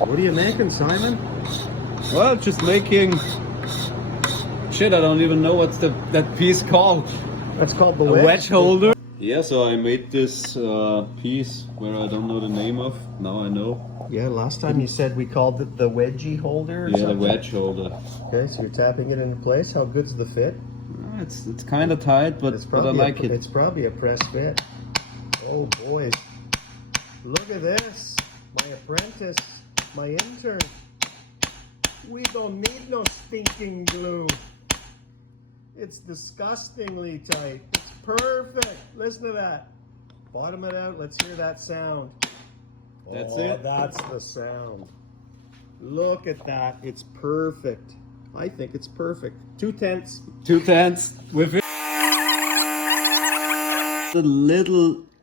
What are you making, Simon? Well, just making... Shit, I don't even know what's that piece called. That's called the wedge holder. Yeah, so I made this piece where I don't know the name of. Now I know. Yeah, last time you said we called it the wedgie holder or Yeah, something? the wedge holder. Okay, so you're tapping it into place. How good's the fit? It's kind of tight, but I like it. It's probably a press fit. Oh, boys. Look at this. My apprentice, my intern. We don't need no stinking glue. It's disgustingly tight. It's perfect. Listen to that. Bottom it out. Let's hear that sound. That's Oh, it. that's the sound. Look at that. It's perfect. I think it's perfect. 2/10. 2/10 with it.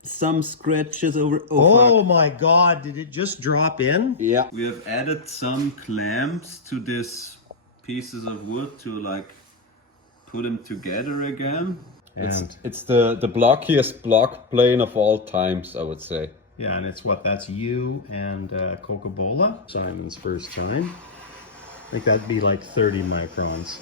Some scratches over. Oh my God, did it just drop in? Yeah. We have added some clamps to these pieces of wood to like put them together again. And it's the blockiest block plane of all times, I would say. yeah, and it's what? That's you and Coca-Cola. Simon's first time. I think that'd be like 30 microns.